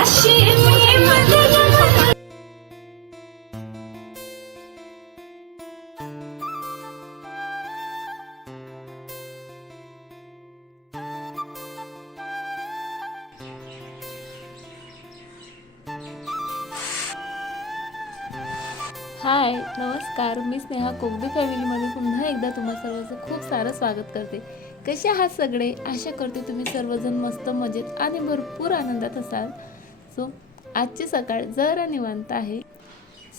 हाय नमस्कार. मी स्नेहा कोगदे फॅमिलीमध्ये पुन्हा एकदा तुम्हा सर्वांचं खूप सारं स्वागत करते. कसे आहात सगळे? आशा करते तुम्ही सर्वजण मस्त मजेत आणि भरपूर आनंदात असाल. सो आजची सकाळ जरा निवांत आहे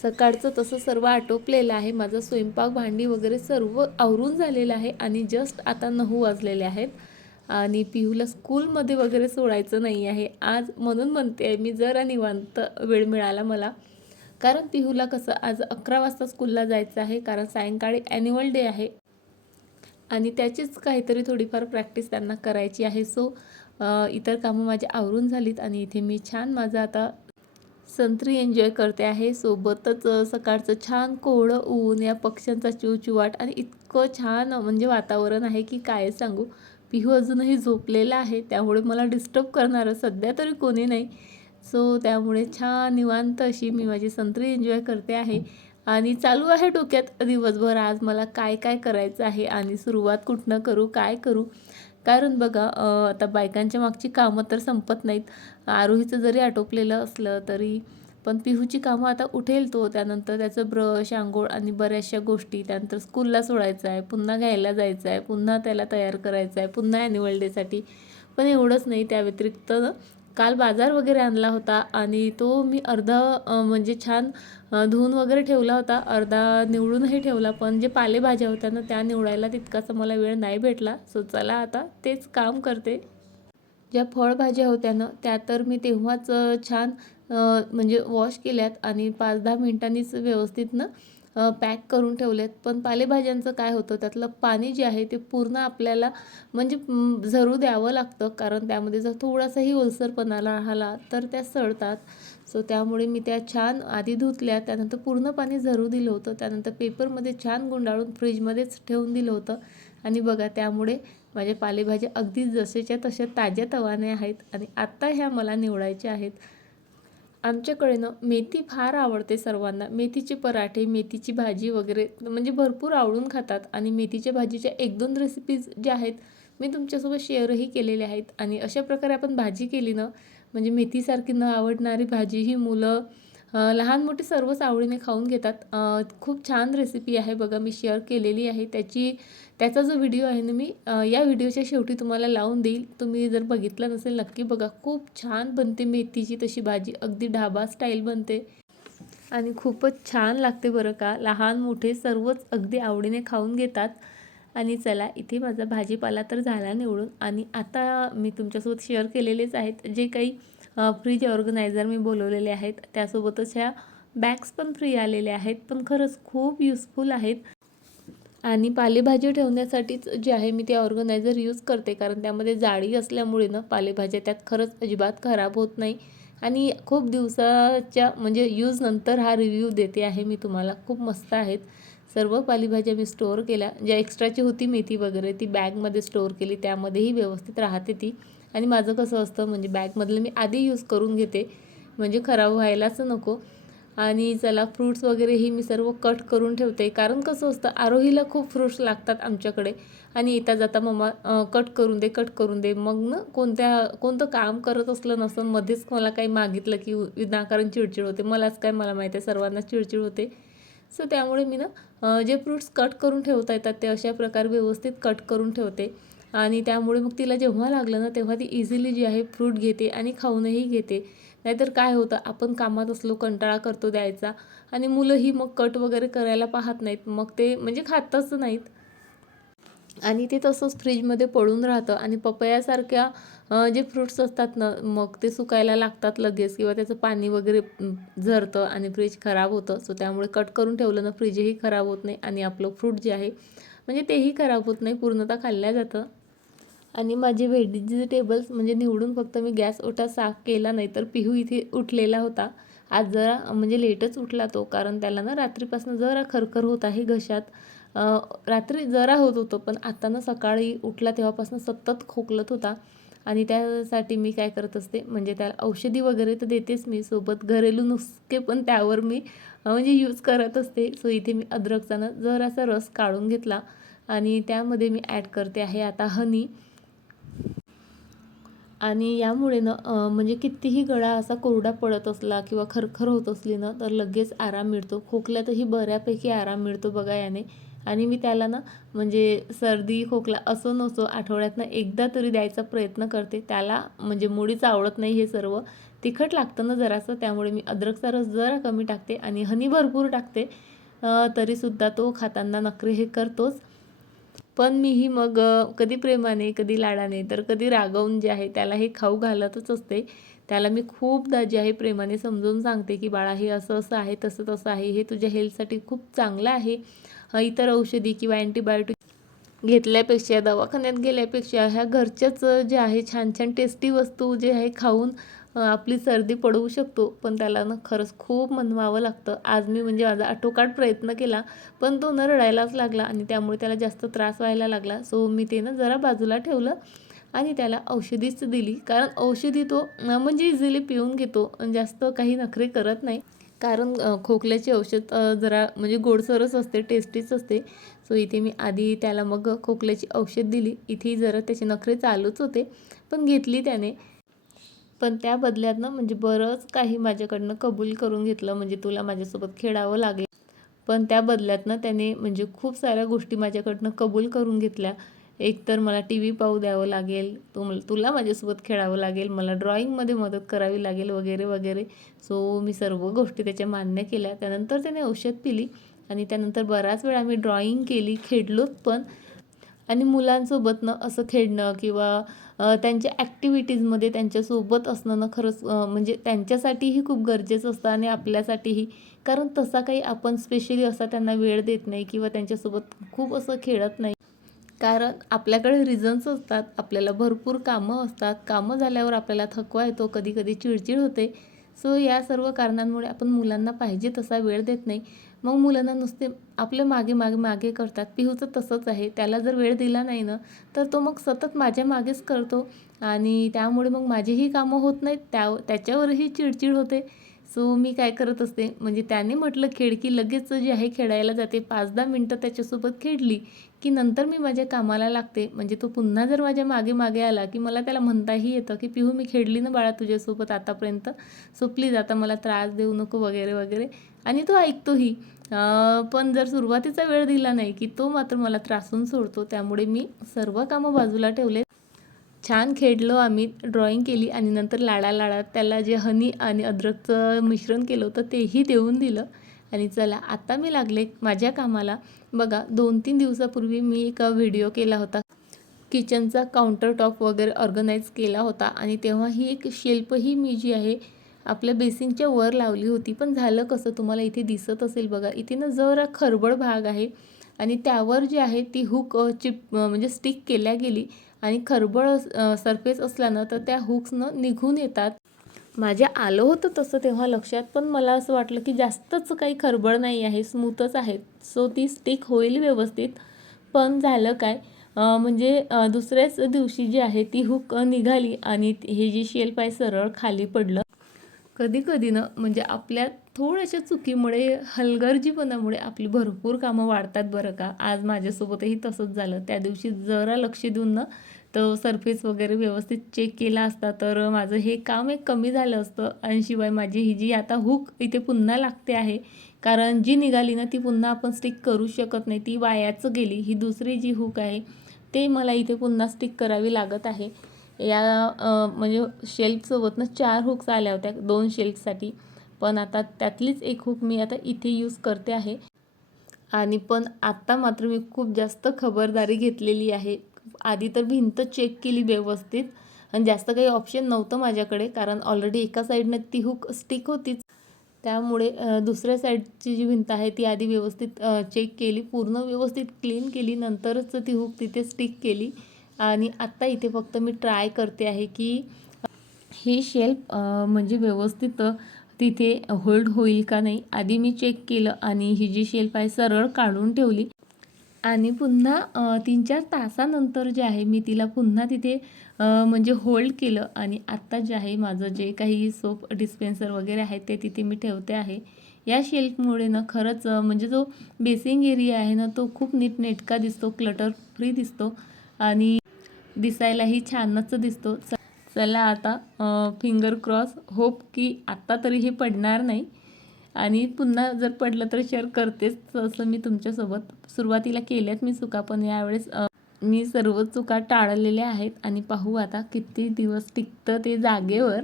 सकाळचं तसं सर्व आटोपलेलं आहे माझं स्वयंपाक भांडी वगैरे सर्व आवरून झालेलं आहे आणि जस्ट आता नऊ वाजलेले आहेत आणि पिहूला स्कूलमध्ये वगैरे सोडायचं नाही आहे. आज म्हणून म्हणते आहे मी जरा निवांत वेळ मिळाला मला. कारण पिहूला कसं आज अकरा वाजता स्कूलला जायचं आहे कारण सायंकाळी ॲन्युअल डे आहे. आणि त्याचीच काहीतरी थोडीफार प्रॅक्टिस त्यांना करायची आहे. सो इतर कामं माझी आवरून झालीत आणि इथे मी छान माझं आता संत्री एन्जॉय करते आहे. सोबतच सकाळचं छान कोवळं ऊन या पक्ष्यांचा चिवचिवाट आणि इतकं छान म्हणजे वातावरण आहे की काय सांगू? पिहू अजूनही झोपलेला आहे. त्यामुळे मला डिस्टर्ब करणारं सध्या तरी कोणी नाही. सो त्यामुळे छान निवांत अशी मी माझी संत्री एन्जॉय करते आहे. आणि चालू आहे डोक्यात दिवसभर. आज मला काय काय करायचं आहे आणि सुरुवात कुठनं करू काय करू? कारण बघा आता बायकांच्या मागची कामं तर संपत नाहीत. आरोहीचं जरी आटोपलेलं असलं तरी पण पिहूची कामं आता उठेल तो. त्यानंतर त्याचं ब्रश आंघोळ आणि बऱ्याचशा गोष्टी. त्यानंतर स्कूलला सोडायचं आहे पुन्हा घ्यायला जायचं आहे पुन्हा त्याला तयार करायचं आहे पुन्हा ॲन्युअल डेसाठी पण एवढंच नाही त्या व्यतिरिक्त काल बाजार वगैरे आणला होता आणि तो मी अर्धा म्हणजे छान धुवून वगैरे ठेवला होता. अर्धा निवडूनही ठेवला पण जे पालेभाज्या होत्या ना त्या निवडायला तितकासा मला वेळ नाही भेटला. सो चला आता तेच काम करते. ज्या फळभाज्या होत्या ना त्या तर मी तेव्हाच छान म्हणजे वॉश केल्यात आणि पाच दहा मिनिटांनीच व्यवस्थित ना पॅक करून ठेवलेत. पण पालेभाज्यांचं काय होतं त्यातलं पाणी जे आहे ते पूर्ण आपल्याला म्हणजे झरू द्यावं लागतं. कारण त्यामध्ये जर थोडासाही ओलसरपणा राहिला तर त्या सडतात. सो त्यामुळे मी त्या छान आधी धुतल्या त्यानंतर पूर्ण पाणी झरू दिलं होतं. त्यानंतर पेपरमध्ये छान गुंडाळून फ्रीजमध्येच ठेवून दिलं होतं. आणि बघा त्यामुळे माझ्या पालेभाज्या अगदी जसेच्या तशा ताज्या तवाने आहेत. आणि आत्ता ह्या मला निवडायच्या आहेत. आमच्याकडे ना मेथी फार आवडते सर्वांना. मेथीचे पराठे मेथीची भाजी वगैरे म्हणजे भरपूर आवडून खातात आणि मेथीच्या भाजीच्या एक दोन रेसिपीज ज्या आहेत मी तुमच्यासोबत शेअरही केलेल्या आहेत. आणि अशा प्रकारे आपण भाजी केली ना म्हणजे मेथीसारखी न आवडणारी भाजी ही मुलं लहान मोठी सर्वच आवडीने खाऊन घेतात. खूप छान रेसिपी आहे बघा मी शेअर केलेली आहे. त्याची त्याचा जो व्हिडिओ आहे ना मी या व्हिडिओच्या शेवटी तुम्हाला लावून देईल. तुम्ही जर बघितलं नसेल नक्की बघा. खूप छान बनते मेथीची तशी भाजी. अगदी ढाबा स्टाईल बनते. आणि खूपच छान लागते बरं का. लहान मोठे सर्वच अगदी आवडीने खाऊन घेतात. आणि चला इथे माझा भाजीपाला तर झाला निवडून. आणि आता मी तुमच्यासोबत शेअर केलेलेच आहेत. जे काही फ्रीज ऑर्गनायझर मी बोलवलेले आहेत त्यासोबतच ह्या बॅग्स पण फ्री आलेल्या आहेत. पण खरंच खूप युजफुल आहेत. आणि पालेभाजी ठेवण्यासाठीच जे आहे मी ते ऑर्गनायझर यूज करते. कारण त्यामध्ये जाळी असल्यामुळे ना पालेभाज्या त्यात खरंच अजिबात खराब होत नाही. आणि खूप दिवसाच्या म्हणजे यूज नंतर हा रिव्ह्यू देते आहे मी तुम्हाला. खूप मस्त आहेत. सर्व पालेभाज्या मी स्टोअर केल्या. ज्या एक्स्ट्राची होती मेथी वगैरे ती बॅगमध्ये स्टोअर केली. त्यामध्येही व्यवस्थित राहते ती. आणि माझं कसं असतं म्हणजे बॅगमधलं मी आधी यूज करून घेते. म्हणजे खराब व्हायलाच नको. आणि चला फ्रूट्स वगैरेही मी सर्व कट करून ठेवते. कारण कसं असतं आरोहीला खूप फ्रूट्स लागतात आमच्याकडे. आणि येता जाता मम्मा कट करून दे कट करून दे. मग ना कोणत्या कोणतं काम करत असलं नसतं. मध्येच मला काही मागितलं की विनाकारण चिडचिड होते. मलाच काय मला माहिती आहे सर्वांना चिडचिड होते. सो त्यामुळे मी ना जे फ्रूट्स कट करून ठेवता येतात ते अशा प्रकारे व्यवस्थित कट करून ठेवते. आणि त्यामुळे मग तिला जेव्हा लागलं ना तेव्हा ती इझिली जी आहे फ्रूट घेते आणि खाऊनही घेते. नाहीतर काय होतं आपण कामात असलो कंटाळा करतो द्यायचा आणि मुलंही मग कट वगैरे करायला पाहत नाहीत. मग ते म्हणजे खातच नाहीत. आणि ते तसंच फ्रीजमध्ये पडून राहतं आणि पपयासारख्या जे फ्रुट्स असतात ना मग ते सुकायला लागतात लगेच किंवा त्याचं पाणी वगैरे झरतं आणि फ्रीज खराब होतं. सो त्यामुळे कट करून ठेवलं ना फ्रीजही खराब होत नाही आणि आपलं फ्रूट जे आहे म्हणजे तेही खराब होत नाही पूर्णतः खाल्ल्या जातं. आणि माझे व्हेजिटेबल्स म्हणजे निवडून फक्त मी गॅस ओटा साफ केला नाही तर पिहू इथे उठलेला होता. आज जरा म्हणजे लेटच उठला तो कारण त्याला ना रात्रीपासून जरा खरखर होत आहे घशात. रात्री जरा होत होतं पण आता ना सकाळी उठला तेव्हापासून सतत खोकलत होता. आणि त्यासाठी मी काय करत असते म्हणजे त्याला औषधी वगैरे तर देतेच मी सोबत घरेलू नुसके पण त्यावर मी म्हणजे यूज करत असते. सो इथे मी अद्रकचा ना जरासा रस काढून घेतला. आणि त्यामध्ये मी ॲड करते आहे आता हनी आणि यामुळे ना म्हणजे कितीही गळा असा कोरडा पडत असला किंवा खरखर होत असली ना तर लगेच आराम मिळतो. खोकल्यातही बऱ्यापैकी आराम मिळतो बघा याने. आणि मी त्याला ना म्हणजे सर्दी खोकला असो नसो आठवड्यातनं एकदा तरी द्यायचा प्रयत्न करते. त्याला म्हणजे मुळीच आवडत नाही हे सर्व. तिखट लागतं ना जरासं त्यामुळे मी अद्रकचा रस जरा कमी टाकते आणि हनी भरपूर टाकते. तरीसुद्धा तो खाताना नखरे हे करतोच. पण मीही मग कधी प्रेमाने कधी लाडाने तर कधी रागवून जे आहे त्याला हे खाऊ घालतच असते. त्याला मी खूपदा जे आहे प्रेमाने समजून सांगते की बाळा हे असं असं आहे तसं तसं आहे हे तुझ्या हेल्थसाठी खूप चांगलं आहे. इतर औषधी किंवा अँटीबायोटिक घेतल्यापेक्षा दवाखान्यात गेल्यापेक्षा ह्या घरच्याच जे आहे छान छान टेस्टी वस्तू जे आहे खाऊन आपली सर्दी पडवू शकतो पण त्याला ना खरंच खूप मनवावं लागतं. आज मी म्हणजे माझा आटोकाट प्रयत्न केला पण तो न रडायलाच लागला आणि त्यामुळे त्याला जास्त त्रास व्हायला लागला. सो मी ते ना जरा बाजूला ठेवलं आणि त्याला औषधीच दिली. कारण औषधी तो म्हणजे इझिली पिऊन घेतो जास्त काही नखरे करत नाही. कारण खोकल्याचे खोकल्याची औषध जरा म्हणजे गोडसरच असते टेस्टीच असते. सो इथे मी आधी त्याला मग खोकल्याची औषध दिली. इथे जरा त्याचे नखरे चालूच होते पण घेतली त्याने. पण त्या बदल्यात ना म्हणजे बरंच काही माझ्याकडनं कबूल करून घेतलं. म्हणजे तुला माझ्यासोबत खेळावं लागेल. पण त्या बदल्यात ना त्याने म्हणजे खूप साऱ्या गोष्टी माझ्याकडनं कबूल करून घेतल्या. एक तर मला टी व्ही पाहू द्यावं लागेल तुम तुला माझ्यासोबत खेळावं लागेल मला ड्रॉइंगमध्ये मदत करावी लागेल वगैरे वगैरे. सो मी सर्व गोष्टी त्याच्या मान्य केल्या. त्यानंतर त्याने औषध पिली आणि त्यानंतर बराच वेळा मी ड्रॉइंग केली खेळलोच पण. आणि मुलांसोबत ना असं खेळणं किंवा त्यांच्या ॲक्टिव्हिटीजमध्ये त्यांच्यासोबत असणं ना खरंच म्हणजे त्यांच्यासाठीही खूप गरजेचं असतं आणि आपल्यासाठीही. कारण तसा काही आपण स्पेशली असा त्यांना वेळ देत नाही किंवा त्यांच्यासोबत खूप असं खेळत नाही. कारण आपल्याकडे रिझन्स असतात आपल्याला भरपूर कामं असतात. कामं झाल्यावर आपल्याला थकवा येतो कधी कधी चिडचिड होते. सो या सर्व कारणांमुळे आपण मुलांना पाहिजे तसा वेळ देत नाही. मग मुलांना नुसते आपल्या मागे मागे मागे करतात. पिहूचं तसंच आहे. त्याला जर वेळ दिला नाही ना तर तो मग सतत माझ्या मागेच करतो. आणि त्यामुळे मग माझीही कामं होत नाहीत. त्या त्याच्यावरही चिडचिड होते. सो मी काय करत असते म्हणजे त्याने म्हटलं खेळ की लगेच जे आहे खेळायला जाते. पाच दहा मिनटं त्याच्यासोबत खेळली की नंतर मी माझ्या कामाला लागते. म्हणजे तो पुन्हा जर माझ्या मागे मागे आला की मला त्याला म्हणताही येतं की पिहू मी खेळली ना बाळा तुझ्यासोबत आतापर्यंत. सो प्लीज आता मला त्रास देऊ नको वगैरे वगैरे. आणि तो ऐकतोही. पण जर सुरुवातीचा वेळ दिला नाही की तो मात्र मला त्रासून सोडतो. त्यामुळे मी सर्व कामं बाजूला ठेवले. छान खेळलो आम्ही ड्रॉइंग केली आणि नंतर लाडा लाडा त्याला जे हनी आणि अद्रकचं मिश्रण केलं होतं तेही देऊन दिलं. आणि चला आता मी लागले माझ्या कामाला. बघा दोन तीन दिवसापूर्वी मी एक व्हिडिओ केला होता. किचनचा काउंटर टॉप वगैरे ऑर्गनाईज केला होता आणि तेव्हा ही एक शेल्पही मी जी आहे आपल्या बेसिनच्या वर लावली होती. पण झालं कसं तुम्हाला इथे दिसत असेल बघा इथे ना जरा खरबड भाग आहे आणि त्यावर जी आहे ती हुक चिप म्हणजे स्टिक केल्या गेली आणि खरबळ सरफेस असला ना तर त्या हुक्सनं निघून येतात. माझ्या आलं होतं तसं तेव्हा लक्षात पण मला असं वाटलं की जास्तच काही खरबड नाही आहे स्मूथच आहे. सो ती स्टिक होईल व्यवस्थित. पण झालं काय? म्हणजे दुसऱ्याच दिवशी जी आहे ती हुक निघाली आणि हे जी शेल पाय सरळ खाली पडलं. कधी कधी ना म्हणजे आपल्या थोड्याशा चुकीमुळे हलगर्जीपणामुळे आपली भरपूर कामं वाढतात बरं का. आज माझ्यासोबतही तसंच झालं. त्या दिवशी जरा लक्ष देऊन ना तो सरफेस वगैरे व्यवस्थित चेक केला असता तर माझं हे काम एक कमी झालं असतं. आणि शिवाय माझी ही जी आता हुक इथे पुन्हा लागते आहे. कारण जी निघाली ना ती पुन्हा आपण स्टिक करू शकत नाही. ती वायाचं गेली. ही दुसरी जी हुक आहे ते मला इथे पुन्हा स्टिक करावी लागत आहे. या म्हणजे शेल्फसोबत ना चार हुक्स आल्या होत्या दोन शेल्फसाठी पण आता त्यातलीच एक हुक मी आता इथे यूज करते आहे. आणि पण आत्ता मात्र मी खूप जास्त खबरदारी घेतलेली आहे. आधी तर भिंत चेक केली व्यवस्थित. आणि जास्त काही ऑप्शन नव्हतं माझ्याकडे कारण ऑलरेडी एका साईडनं ती हुक स्टिक होतीच. त्यामुळे दुसऱ्या साईडची जी भिंत आहे ती आधी व्यवस्थित चेक केली पूर्ण व्यवस्थित क्लीन केली नंतरच ती हुक तिथे स्टिक केली. आणि आत्ता इथे फक्त मी ट्राय करते आहे की ही शेल्फ म्हणजे व्यवस्थित तिथे होल्ड होईल का नाही आधी मी चेक केलं आणि ही जी शेल्फ आहे सरळ काढून ठेवली. आणि पुन्हा तीन चार तासानंतर जे आहे मी तिला पुन्हा तिथे म्हणजे होल्ड केलं. आणि आत्ता जे आहे माझं जे काही सोप डिस्पेन्सर वगैरे आहे ते तिथे मी ठेवते आहे. या शेल्फमुळे ना खरंच म्हणजे जो बेसिंग एरिया आहे ना तो खूप नीटनेटका दिसतो क्लटर फ्री दिसतो. आणि दिसायलाही छानच दिसतो. चला आता फिंगर क्रॉस होप की आत्ता तरी हे पडणार नाही. आणि पुन्हा जर पडलं तर शेअर करतेच असं मी तुमच्यासोबत सुरुवातीला केल्यात मी चुका पण यावेळेस मी सर्व चुका टाळलेल्या आहेत आणि पाहू आता किती दिवस टिकतं ते जागेवर.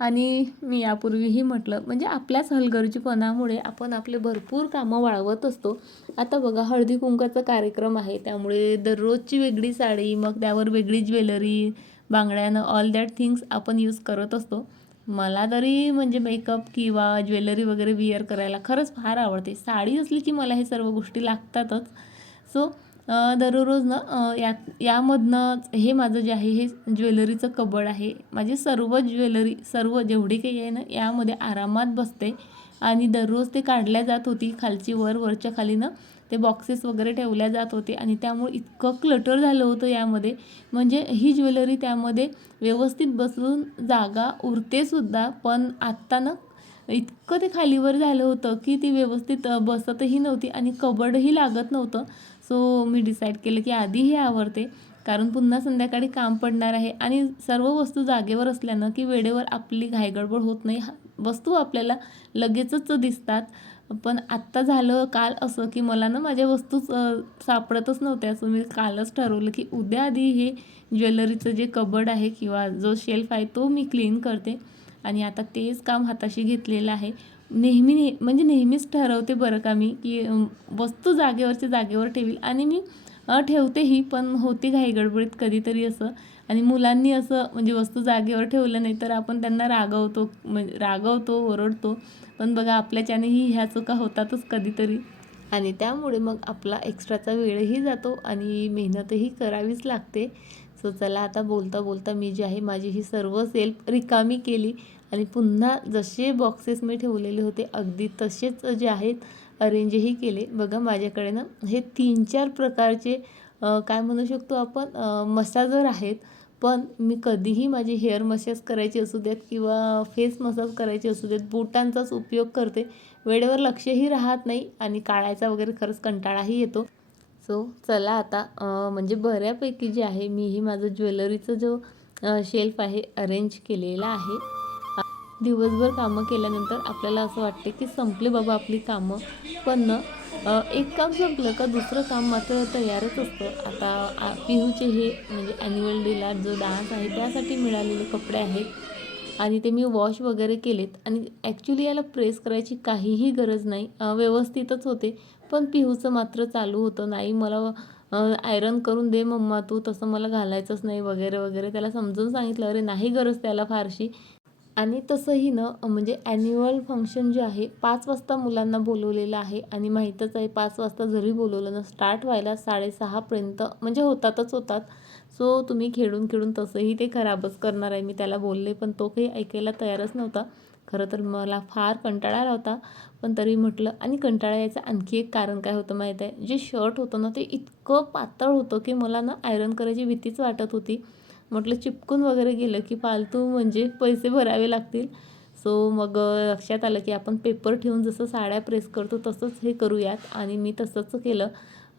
आणि मी यापूर्वीही म्हटलं म्हणजे आपल्याच हलगर्जीपणामुळे आपण आपले भरपूर कामं वाळवत असतो. आता बघा हळदी कुंकाचा कार्यक्रम आहे त्यामुळे दररोजची वेगळी साडी मग त्यावर वेगळी ज्वेलरी बांगड्यानं ऑल दॅट थिंग्स आपण यूज करत असतो. मला तरी म्हणजे मेकअप किंवा ज्वेलरी वगैरे विअर करायला खरंच फार आवडते. साडी असली की मला हे सर्व गोष्टी लागतातच. सो दररोज ना या यामधनंच हे माझं जे आहे हे ज्वेलरीचं कबड आहे. माझी सर्व ज्वेलरी सर्व जेवढी काही आहे ना यामध्ये आरामात बसते. आणि दररोज ते काढल्या जात होती खालची वर वरच्या खाली ना. ते बॉक्सेस वगैरे ठेवल्या जात होते आणि त्यामुळे इतकं क्लटर झालं होतं यामध्ये. म्हणजे ही ज्वेलरी त्यामध्ये व्यवस्थित बसून जागा उरतेसुद्धा पण आत्ता ना इतकं ते खालीवर झालं होतं की ती व्यवस्थित बसतही नव्हती आणि कबडही लागत नव्हतं. सो मी डिसाईड केलं की आधी हे आवडते कारण पुन्हा संध्याकाळी काम पडणार आहे आणि सर्व वस्तू जागेवर असल्यानं की वेळेवर आपली घायगडबड होत नाही. हा- वस्तू आपल्याला लगेचच दिसतात. पण आत्ता झालं काल असं की मला ना माझ्या वस्तूच सापडतच नव्हत्या. असं मी कालच ठरवलं की उद्या आधी हे ज्वेलरीचं जे कबड आहे किंवा जो शेल्फ आहे तो मी क्लीन करते. आणि आता तेच काम हाताशी घेतलेलं आहे. नेहमी ने म्हणजे नेहमीच ठरवते बरं का मी की वस्तू जागेवरच्या जागेवर ठेवील. आणि मी ठेवतेही पण होते घाई गडबडीत कधीतरी असं. आणि मुलांनी असं म्हणजे वस्तू जागेवर ठेवलं नाही तर आपण त्यांना रागवतो म्हणजे रागवतो ओरडतो. पण बघा आपल्याच्यानेही ह्या चुका होतातच कधीतरी. आणि त्यामुळे मग आपला एक्स्ट्राचा वेळही जातो आणि मेहनतही करावीच लागते. सो चला आता बोलता बोलता मी जी आहे माझी ही सर्व सेल्फ रिकामी केली. आणि पुन्हा जसे बॉक्सेस मी ठेवलेले होते अगदी तसेच जे आहेत अरेंजही केले. बघा माझ्याकडे ना हे तीन चार प्रकारचे काय म्हणू शकतो आपण मसाजर आहेत. पण मी कधीही माझी हेअर मसाज करायची असू देत किंवा फेस मसाज करायची असू देत बोटांचाच उपयोग करते. वेळेवर लक्षही राहत नाही आणि काढायचा वगैरे खरंच कंटाळाही येतो. सो चला आता म्हणजे बऱ्यापैकी जे आहे मी ही माझं ज्वेलरीचं जो शेल्फ आहे अरेंज केलेला आहे. दिवसभर कामं केल्यानंतर आपल्याला असं वाटते की संपले बाबा आपली कामं. पण ना एक काम संपलं का? दुसरं काम मात्र तयारच असतं. आता पिहूचे हे म्हणजे ॲन्युअल डेला जो डान्स आहे त्यासाठी मिळालेले कपडे आहेत. आणि ते मी वॉश वगैरे केलेत. आणि ॲक्च्युली याला प्रेस करायची काहीही गरज नाही. व्यवस्थितच होते. पण पिहूचं मात्र चालू होतं. नाही मला आयरन करून दे मम्मा तू तसं मला घालायचंच नाही वगैरे वगैरे त्याला समजून सांगितलं. अरे नाही गरज त्याला फारशी. आणि तसंही ना म्हणजे ॲन्युअल फंक्शन जे आहे पाच वाजता मुलांना बोलवलेलं आहे आणि माहीतच आहे पाच वाजता जरी बोलवलं ना स्टार्ट व्हायला साडेसहापर्यंत म्हणजे होतातच होतात. सो तुम्ही खेळून खेळून तसंही ते खराबच करणार आहे. मी त्याला बोलले पण तो काही ऐकायला तयारच नव्हता. खरं तर मला फार कंटाळा आला होता पण तरी म्हटलं आणि कंटाळा यायचं आणखी एक कारण काय होतं माहीत आहे? जे शर्ट होतं ना ते इतकं पातळ होतं की मला ना आयरन करायची भीतीच वाटत होती. म्हटलं चिपकून वगैरे गेलं की फालतू म्हणजे पैसे भरावे लागतील. सो मग लक्षात आलं की आपण पेपर ठेवून जसं साड्या प्रेस करतो तसंच हे करूयात. आणि मी तसंच केलं.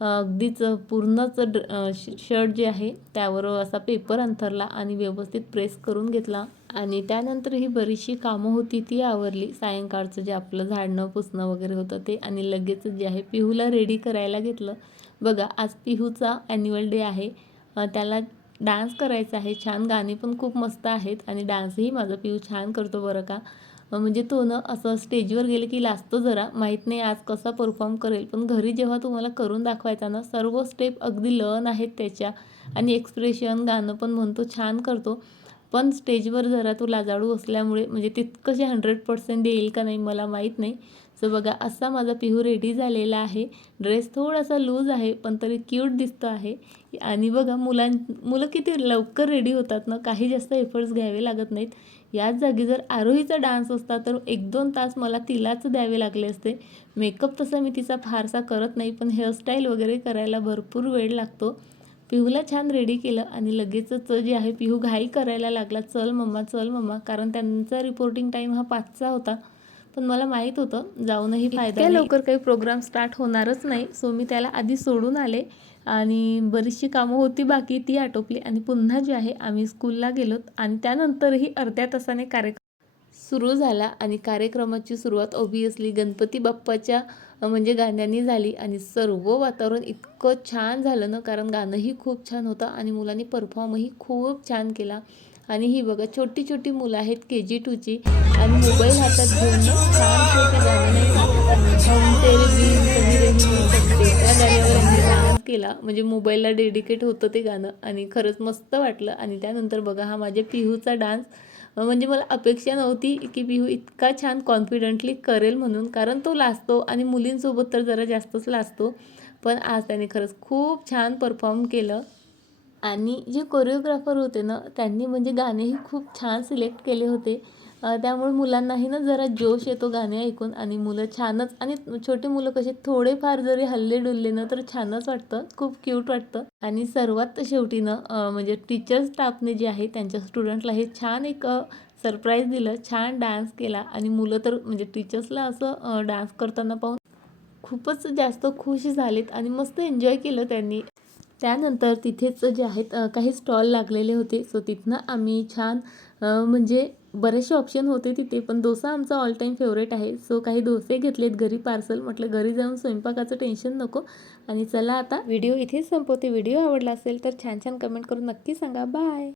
अगदीच पूर्णच ड श शर्ट जे आहे त्यावर असा पेपर अंथरला आणि व्यवस्थित प्रेस करून घेतला. आणि त्यानंतर ही बरीचशी कामं होती ती आवरली. सायंकाळचं जे आपलं झाडणं पुसणं वगैरे होतं ते आणि लगेच जे आहे पिहूला रेडी करायला घेतलं. बघा आज पिहूचा ॲन्युअल डे आहे. त्याला डान्स करायचा आहे. छान गाणी पण खूप मस्त आहेत आणि डान्सही माझा पिऊ छान करतो बरं का. म्हणजे तो ना असं स्टेजवर गेले की लाजतो जरा. माहीत नाही आज कसा परफॉर्म करेल. पण घरी जेव्हा तुम्हाला करून दाखवायचा ना सर्व स्टेप अगदी लन आहेत त्याच्या. आणि एक्सप्रेशन गाणं पण म्हणतो छान करतो. पण स्टेजवर जरा तो लाजाळू असल्यामुळे म्हणजे तितकंसे हंड्रेड पर्सेंट देईल का नाही मला माहीत नाही. सो बघा असा माझा पिहू रेडी झालेला आहे. ड्रेस थोडासा लूज आहे पण तरी क्यूट दिसतो आहे. आणि बघा मुलां मुलं किती लवकर रेडी होतात ना काही जास्त एफर्ट्स घ्यावे लागत नाहीत. याच जागी जर आरोहीचा डान्स असता तर एक दोन तास मला तिलाच द्यावे लागले असते. मेकअप तसा मी तिचा फारसा करत नाही पण हेअरस्टाईल वगैरे करायला भरपूर वेळ लागतो. पिहूला छान रेडी केलं आणि लगेचच जे आहे पिहू घाई करायला लागला. चल मम्मा चल मम्मा कारण त्यांचा रिपोर्टिंग टाईम हा पाचचा होता. पण मला माहीत होतं जाऊनही फायदा नाही. लवकर काही प्रोग्राम स्टार्ट होणारच नाही सो मी त्याला आधी सोडून आले. आणि बरीचशी कामं होती बाकी ती आटोपली. आणि पुन्हा जे आहे आम्ही स्कूलला गेलोत. आणि त्यानंतरही अर्ध्या तासाने कार्यक्रम सुरू झाला. आणि कार्यक्रमाची सुरुवात ऑबियसली गणपती बाप्पाच्या म्हणजे गाण्यांनी झाली. आणि सर्व वातावरण इतकं छान झालं ना कारण गाणंही खूप छान होतं. आणि मुलांनी परफॉर्मही खूप छान केला. आणि ही बघा छोटी छोटी मुलं आहेत के जी टूची आणि मोबाईल हातात घेऊन छान छोटे गाणं नाही त्या गाण्यावर डान्स केला. म्हणजे मोबाईलला डेडिकेट होतं ते गाणं आणि खरंच मस्त वाटलं. आणि त्यानंतर बघा हा माझ्या पिहूचा डान्स म्हणजे मला अपेक्षा नव्हती की पिहू इतका छान कॉन्फिडंटली करेल म्हणून. कारण तो लाजतो आणि मुलींसोबत तर जरा जास्तच लाजतो. पण आज त्याने खरंच खूप छान परफॉर्म केलं. आणि जे कोरिओग्राफर होते ना त्यांनी म्हणजे गाणेही खूप छान सिलेक्ट केले होते. त्यामुळे मुलांनाही ना जरा जोश येतो गाणे ऐकून आणि मुलं छानच आणि छोटे मुलं कसे थोडेफार जरी हल्ले डुलले ना तर छानच वाटतं खूप क्यूट वाटतं. आणि सर्वात शेवटी ना म्हणजे टीचर स्टाफने जे आहे त्यांच्या स्टुडंटला हे छान एक सरप्राईज दिलं छान डान्स केला. आणि मुलं तर म्हणजे टीचर्सला असं डान्स करताना पाहून खूपच जास्त खुश झालेत आणि मस्त एन्जॉय केलं त्यांनी. त्यानंतर तिथेच जे आहेत काही स्टॉल लागलेले होते. सो तिथनं आम्ही छान म्हणजे बरेचसे ऑप्शन होते तिथे पण डोसा आमचा ऑल टाईम फेवरेट आहे. सो काही डोसे घेतलेत घरी पार्सल म्हटलं घरी जाऊन स्वयंपाकाचं टेन्शन नको. आणि चला आता व्हिडिओ इथेच संपवते. व्हिडिओ आवडला असेल तर छान छान कमेंट करून नक्की सांगा. बाय